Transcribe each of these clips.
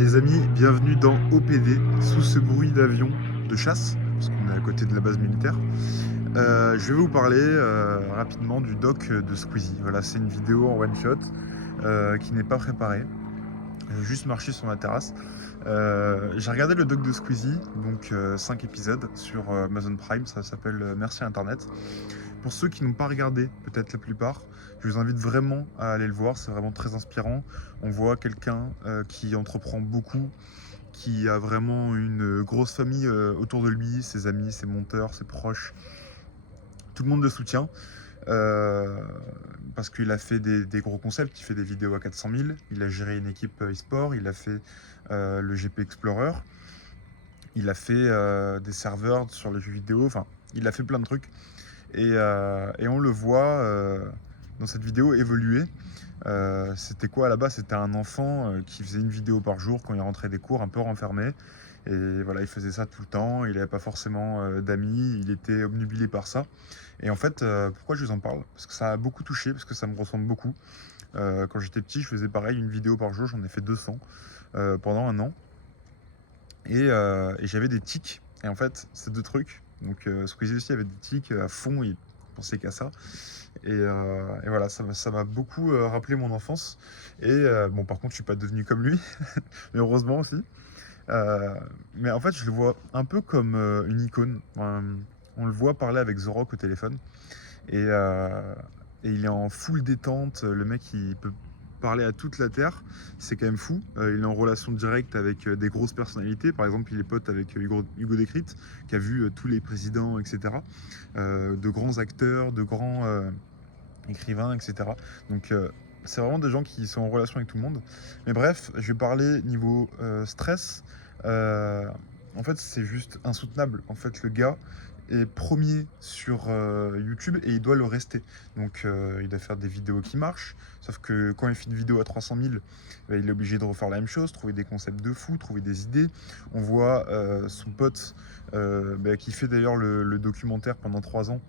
Les amis, bienvenue dans OPD, sous ce bruit d'avion de chasse, parce qu'on est à côté de la base militaire. Je vais vous parler rapidement du doc de Squeezie. Voilà, c'est une vidéo en one shot qui n'est pas préparée. J'ai juste marché sur ma terrasse. J'ai regardé le doc de Squeezie, donc 5 épisodes sur Amazon Prime, ça s'appelle Merci Internet. Pour ceux qui n'ont pas regardé, peut-être la plupart, je vous invite vraiment à aller le voir, c'est vraiment très inspirant. On voit quelqu'un qui entreprend beaucoup, qui a vraiment une grosse famille autour de lui, ses amis, ses monteurs, ses proches, tout le monde le soutient. euh, Parce qu'il a fait des gros concepts, il fait des vidéos à 400 000, il a géré une équipe e-sport, il a fait le GP Explorer, il a fait des serveurs sur les jeux vidéo, enfin, il a fait plein de trucs. Et on le voit dans cette vidéo évoluer. C'était quoi là-bas? C'était un enfant qui faisait une vidéo par jour quand il rentrait des cours, un peu renfermé. Et voilà, il faisait ça tout le temps. Il n'avait pas forcément d'amis. Il était obnubilé par ça. Et en fait, pourquoi je vous en parle? Parce que ça a beaucoup touché, parce que ça me ressemble beaucoup. Quand j'étais petit, je faisais pareil, une vidéo par jour. J'en ai fait 200 pendant un an. Et j'avais des tics. Et en fait, c'est deux trucs. Donc Squeezie aussi avait des tics à fond. Il pensait qu'à ça. Et voilà, ça m'a beaucoup rappelé mon enfance. Bon, par contre, je suis pas devenu comme lui, mais heureusement aussi. Euh, mais en fait, je le vois un peu comme une icône. On le voit parler avec The Rock au téléphone. Et, euh, et il est en full détente. Le mec, il peut parler à toute la Terre. C'est quand même fou. Il est en relation directe avec des grosses personnalités. Par exemple, il est pote avec Hugo Décrypte, qui a vu tous les présidents, etc. De grands acteurs, de grands écrivains, etc. Donc c'est vraiment des gens qui sont en relation avec tout le monde. Mais bref, je vais parler niveau stress. Euh, En fait, c'est juste insoutenable. En fait, le gars est premier sur YouTube et il doit le rester. Donc il doit faire des vidéos qui marchent. Sauf que quand il fait une vidéo à 300 000, bah, il est obligé de refaire la même chose, trouver des concepts de fou, trouver des idées. On voit son pote bah, qui fait d'ailleurs le documentaire pendant 3 ans,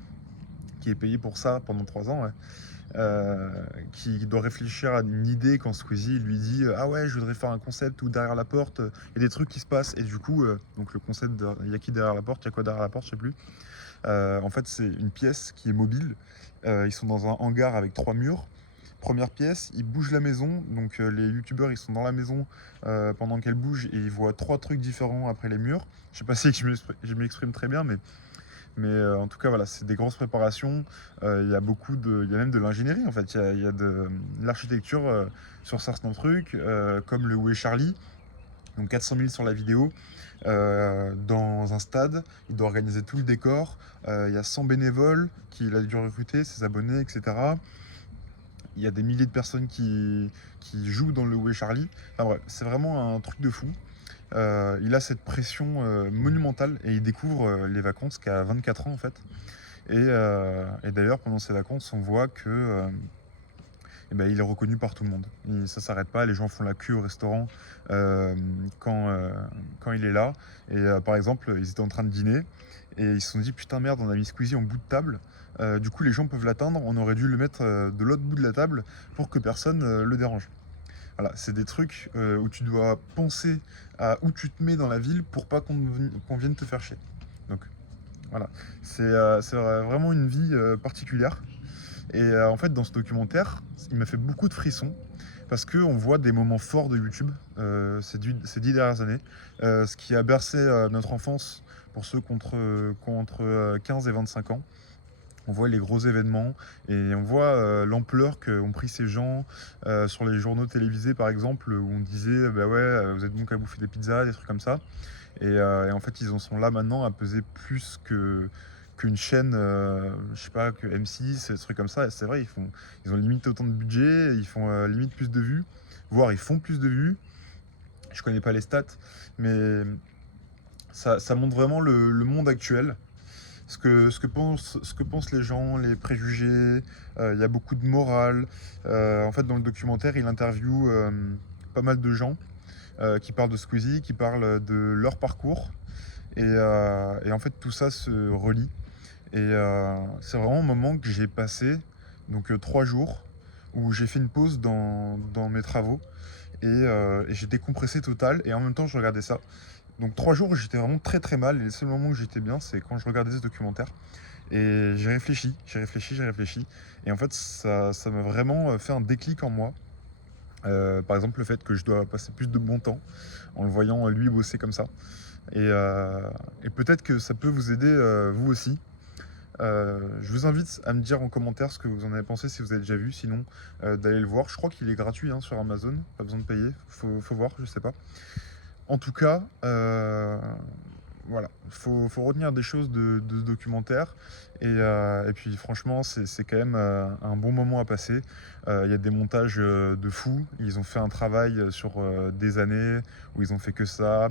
qui est payé pour ça pendant 3 ans, ouais. Qui doit réfléchir à une idée quand Squeezie lui dit ah ouais, je voudrais faire un concept où derrière la porte il y a des trucs qui se passent. Et du coup donc le concept il y a qui derrière la porte, il y a quoi derrière la porte, je sais plus. En fait, c'est une pièce qui est mobile. Ils sont dans un hangar avec 3 murs. Première pièce, ils bougent la maison, donc les youtubeurs ils sont dans la maison pendant qu'elle bouge et ils voient 3 trucs différents après les murs. Je sais pas si je m'exprime très bien, mais en tout cas, voilà, c'est des grosses préparations. Il y a il y a même de l'ingénierie en fait. Il y a de l'architecture sur certains trucs, comme le Où est Charlie. Donc 400 000 sur la vidéo, dans un stade. Il doit organiser tout le décor. Il y a 100 bénévoles qu'il a dû recruter, ses abonnés, etc. Il y a des milliers de personnes qui jouent dans le Où est Charlie. Enfin bref, c'est vraiment un truc de fou. Il a cette pression monumentale et il découvre les vacances qu'à 24 ans en fait. Et d'ailleurs, pendant ces vacances, on voit que eh ben, il est reconnu par tout le monde. Ça s'arrête pas, les gens font la queue au restaurant euh, quand, euh, quand il est là. Par exemple, ils étaient en train de dîner et ils se sont dit putain merde, on a mis Squeezie en bout de table. Du coup, les gens peuvent l'atteindre, on aurait dû le mettre de l'autre bout de la table pour que personne le dérange. Voilà, c'est des trucs où tu dois penser à où tu te mets dans la ville pour pas qu'on vienne te faire chier. Donc voilà, c'est vraiment une vie particulière. En fait, dans ce documentaire, il m'a fait beaucoup de frissons parce qu'on voit des moments forts de YouTube ces 10 dernières années. Ce qui a bercé notre enfance pour ceux contre 15 et 25 ans. On voit les gros événements et on voit l'ampleur qu'ont pris ces gens sur les journaux télévisés par exemple où on disait bah ouais vous êtes bon qu'à bouffer des pizzas, des trucs comme ça. Et en fait ils en sont là maintenant à peser plus que qu'une chaîne, je sais pas, que M6, des trucs comme ça. Et c'est vrai, ils ont limite autant de budget, ils font limite plus de vues, voire ils font plus de vues. Je connais pas les stats, mais ça montre vraiment le monde actuel. Ce que pensent les gens, les préjugés. Il y a beaucoup de morale. En fait, dans le documentaire, il interviewe pas mal de gens qui parlent de Squeezie, qui parlent de leur parcours. Et en fait, tout ça se relie. C'est vraiment un moment que j'ai passé, donc 3 jours, où j'ai fait une pause dans mes travaux. et j'ai décompressé total et en même temps je regardais ça. Donc 3 jours j'étais vraiment très très mal et le seul moment où j'étais bien c'est quand je regardais ce documentaire. Et j'ai réfléchi, j'ai réfléchi, j'ai réfléchi. Et en fait ça m'a vraiment fait un déclic en moi. Par exemple le fait que je dois passer plus de bon temps en le voyant lui bosser comme ça. Et peut-être que ça peut vous aider vous aussi. Je vous invite à me dire en commentaire ce que vous en avez pensé si vous avez déjà vu, sinon d'aller le voir. Je crois qu'il est gratuit hein, sur Amazon, pas besoin de payer, faut voir, je sais pas. En tout cas, voilà, faut retenir des choses de ce documentaire. Et puis franchement, c'est quand même un bon moment à passer. Il y a des montages de fous. Ils ont fait un travail sur des années où ils ont fait que ça.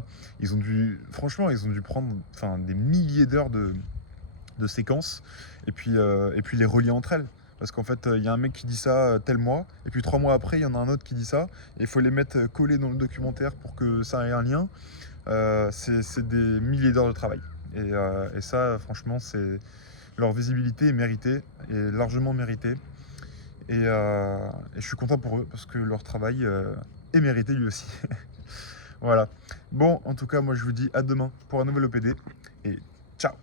Franchement, ils ont dû prendre enfin, des milliers d'heures de séquences et puis les relier entre elles. Parce qu'en fait, il y a un mec qui dit ça tel mois, et puis 3 mois après, il y en a un autre qui dit ça, et il faut les mettre collés dans le documentaire pour que ça ait un lien. C'est des milliers d'heures de travail. Et ça, franchement, leur visibilité est méritée, et largement méritée. Et je suis content pour eux, parce que leur travail est mérité lui aussi. Voilà. Bon, en tout cas, moi je vous dis à demain pour un nouvel OPD, et ciao!